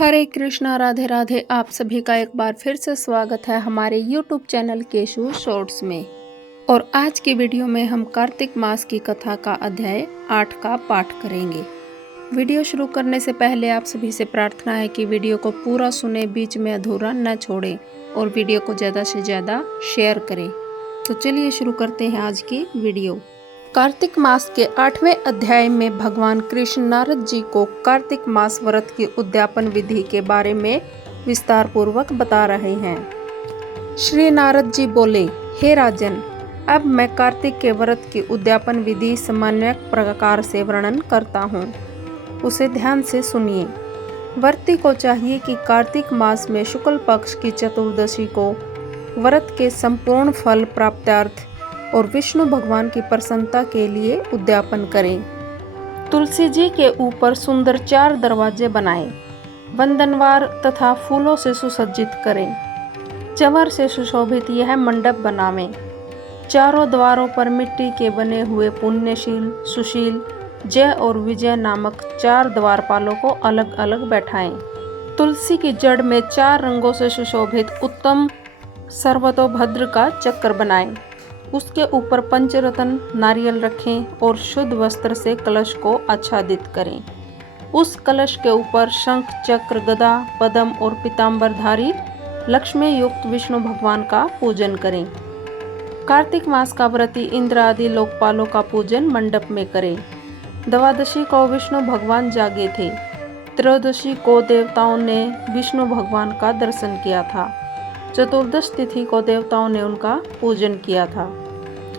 हरे कृष्णा, राधे राधे। आप सभी का एक बार फिर से स्वागत है हमारे YouTube चैनल केशु शॉर्ट्स में। और आज की वीडियो में हम कार्तिक मास की कथा का अध्याय 8 का पाठ करेंगे। वीडियो शुरू करने से पहले आप सभी से प्रार्थना है कि वीडियो को पूरा सुने, बीच में अधूरा न छोड़ें और वीडियो को ज़्यादा से ज़्यादा शेयर करें। तो चलिए शुरू करते हैं आज की वीडियो। कार्तिक मास के 8वें अध्याय में भगवान कृष्ण नारद जी को कार्तिक मास व्रत की उद्यापन विधि के बारे में विस्तार पूर्वक बता रहे हैं। श्री नारद जी बोले, हे राजन, अब मैं कार्तिक के व्रत की उद्यापन विधि सामान्य प्रकार से वर्णन करता हूँ, उसे ध्यान से सुनिए। व्रती को चाहिए कि कार्तिक मास में शुक्ल पक्ष की चतुर्दशी को व्रत के संपूर्ण फल प्राप्त्यार्थ और विष्णु भगवान की प्रसन्नता के लिए उद्यापन करें। तुलसी जी के ऊपर सुंदर 4 दरवाजे बनाएं, वंदनवार तथा फूलों से सुसज्जित करें। चंवर से सुशोभित यह मंडप बनावें। चारों द्वारों पर मिट्टी के बने हुए पुण्यशील, सुशील, जय और विजय नामक 4 द्वारपालों को अलग अलग बैठाएं। तुलसी की जड़ में 4 रंगों से सुशोभित उत्तम सर्वतोभद्र का चक्र बनाएं। उसके ऊपर पंचरत्न नारियल रखें और शुद्ध वस्त्र से कलश को आच्छादित करें। उस कलश के ऊपर शंख, चक्र, गदा, पद्म और पीतांबरधारी लक्ष्मी युक्त विष्णु भगवान का पूजन करें। कार्तिक मास का व्रती इंद्र आदि लोकपालों का पूजन मंडप में करें। द्वादशी को विष्णु भगवान जागे थे। त्रयोदशी को देवताओं ने विष्णु भगवान का दर्शन किया था। चतुर्दश तिथि को देवताओं ने उनका पूजन किया था।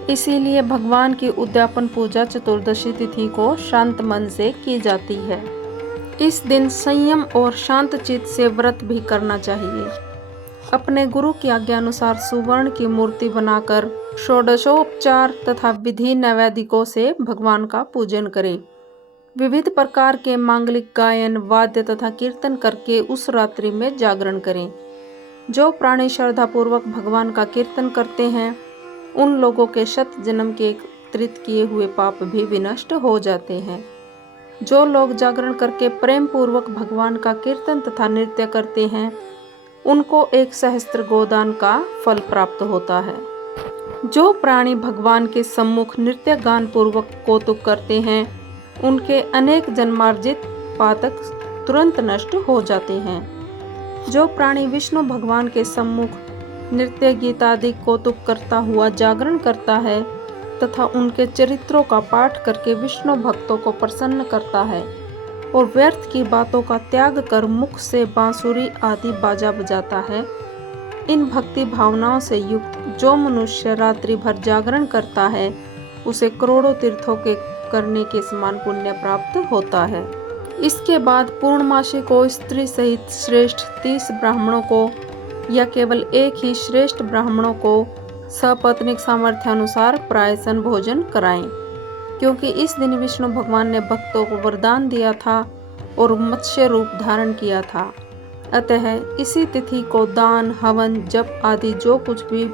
इसीलिए भगवान की उद्यापन पूजा चतुर्दशी तिथि को शांत मन से की जाती है। इस दिन संयम और शांत चित्त से व्रत भी करना चाहिए। अपने गुरु की आज्ञा अनुसार सुवर्ण की मूर्ति बनाकर षोडशोपचार तथा विधि नैवेदिकों से भगवान का पूजन करें। विविध प्रकार के मांगलिक गायन, वाद्य तथा कीर्तन करके उस रात्रि में जागरण करें। जो प्राणी श्रद्धा पूर्वक भगवान का कीर्तन करते हैं, उन लोगों के शत जन्म के एकत्रित किए हुए पाप भी विनष्ट हो जाते हैं। जो लोग जागरण करके प्रेम पूर्वक भगवान का कीर्तन तथा नृत्य करते हैं, उनको 1 सहस्त्र गोदान का फल प्राप्त होता है। जो प्राणी भगवान के सम्मुख नृत्य गान पूर्वक कौतुक करते हैं, उनके अनेक जन्मार्जित पातक तुरंत नष्ट हो जाते हैं। जो प्राणी विष्णु भगवान के सम्मुख नृत्य, गीत आदि कौतुक करता हुआ जागरण करता है तथा उनके चरित्रों का पाठ करके विष्णु भक्तों को प्रसन्न करता है और व्यर्थ की बातों का त्याग कर मुख से बांसुरी आदि बाजा बजाता है, इन भक्ति भावनाओं से युक्त जो मनुष्य रात्रि भर जागरण करता है, उसे करोड़ों तीर्थों के करने के समान पुण्य प्राप्त होता है। इसके बाद पूर्णमासी को स्त्री सहित श्रेष्ठ 30 ब्राह्मणों को या केवल एक ही श्रेष्ठ ब्राह्मणों को सपत्नीक सामर्थ्यानुसार प्रायशन भोजन कराएं, क्योंकि इस दिन विष्णु भगवान ने भक्तों को वरदान दिया था और मत्स्य रूप धारण किया था। अतः इसी तिथि को दान, हवन, जप आदि जो कुछ भी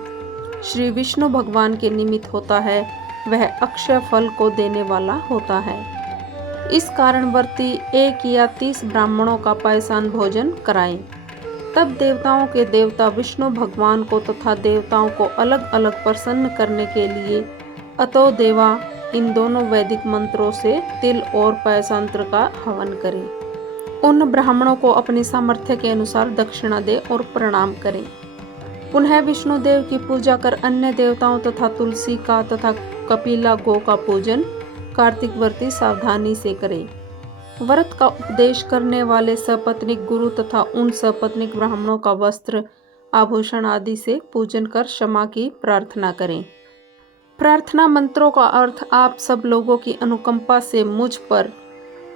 श्री विष्णु भगवान के निमित्त होता है, वह अक्षय फल को देने वाला होता है। इस कारण व्रती 1 या 30 ब्राह्मणों का पायसान भोजन कराएं। तब देवताओं के देवता विष्णु भगवान को तथा देवताओं को अलग अलग प्रसन्न करने के लिए अतो देवा इन दोनों वैदिक मंत्रों से तिल और पायसांत्र का हवन करें। उन ब्राह्मणों को अपनी सामर्थ्य के अनुसार दक्षिणा दे और प्रणाम करें। पुनः विष्णु देव की पूजा कर अन्य देवताओं तथा तुलसी का तथा कपिला गो का पूजन कार्तिक व्रती सावधानी से करें। व्रत का उपदेश करने वाले सपत्नीक गुरु तथा उन सपत्नीक ब्राह्मणों का वस्त्र, आभूषण आदि से पूजन कर क्षमा की प्रार्थना करें। प्रार्थना मंत्रों का अर्थ, आप सब लोगों की अनुकंपा से मुझ पर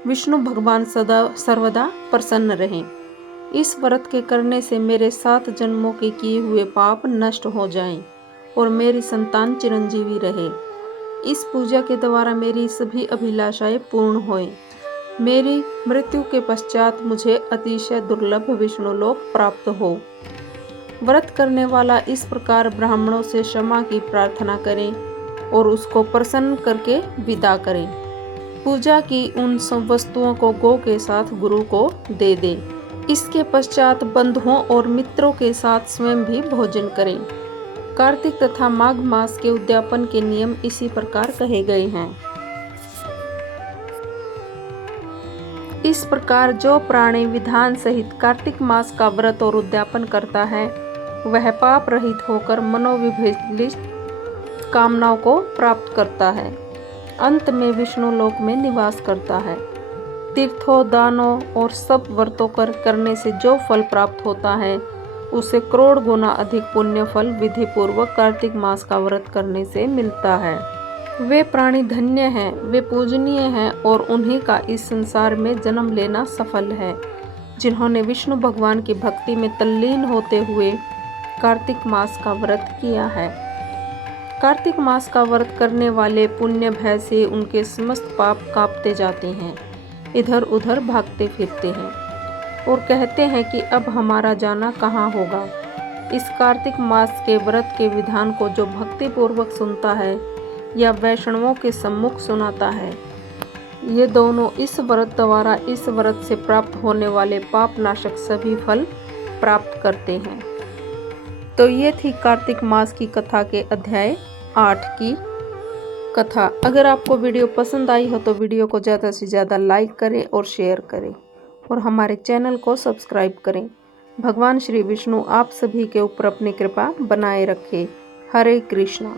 विष्णु भगवान सदा सर्वदा प्रसन्न रहें। इस व्रत के करने से मेरे 7 जन्मों के किए हुए पाप नष्ट हो जाएं और मेरी संतान चिरंजीवी रहे। इस पूजा के द्वारा मेरी सभी अभिलाषाएं पूर्ण होएं। मेरी मृत्यु के पश्चात मुझे अतिशय दुर्लभ विष्णुलोक प्राप्त हो। व्रत करने वाला इस प्रकार ब्राह्मणों से क्षमा की प्रार्थना करें और उसको प्रसन्न करके विदा करें। पूजा की उन सब वस्तुओं को गो के साथ गुरु को दे दे। इसके पश्चात बंधुओं और मित्रों के साथ स्वयं भी भोजन करें। कार्तिक तथा माघ मास के उद्यापन के नियम इसी प्रकार कहे गए हैं। इस प्रकार जो प्राणी विधान सहित कार्तिक मास का व्रत और उद्यापन करता है वह पाप रहित होकर मनोविभीषित कामनाओं को प्राप्त करता है। अंत में विष्णु लोक में निवास करता है। तीर्थों, दानों और सब व्रतों करने से जो फल प्राप्त होता है उसे करोड़ गुना अधिक पुण्य फल विधि पूर्वक कार्तिक मास का व्रत करने से मिलता है। वे प्राणी धन्य हैं, वे पूजनीय हैं और उन्हीं का इस संसार में जन्म लेना सफल है, जिन्होंने विष्णु भगवान की भक्ति में तल्लीन होते हुए कार्तिक मास का व्रत किया है। कार्तिक मास का व्रत करने वाले पुण्य भय से उनके समस्त पाप कांपते जाते हैं, इधर उधर भागते फिरते हैं और कहते हैं कि अब हमारा जाना कहाँ होगा। इस कार्तिक मास के व्रत के विधान को जो भक्ति पूर्वक सुनता है या वैष्णवों के सम्मुख सुनाता है, ये दोनों इस व्रत द्वारा इस व्रत से प्राप्त होने वाले पाप नाशक सभी फल प्राप्त करते हैं। तो ये थी कार्तिक मास की कथा के अध्याय 8 की कथा। अगर आपको वीडियो पसंद आई हो तो वीडियो को ज़्यादा से ज़्यादा लाइक करें और शेयर करें और हमारे चैनल को सब्सक्राइब करें। भगवान श्री विष्णु आप सभी के ऊपर अपनी कृपा बनाए रखे। हरे कृष्णा।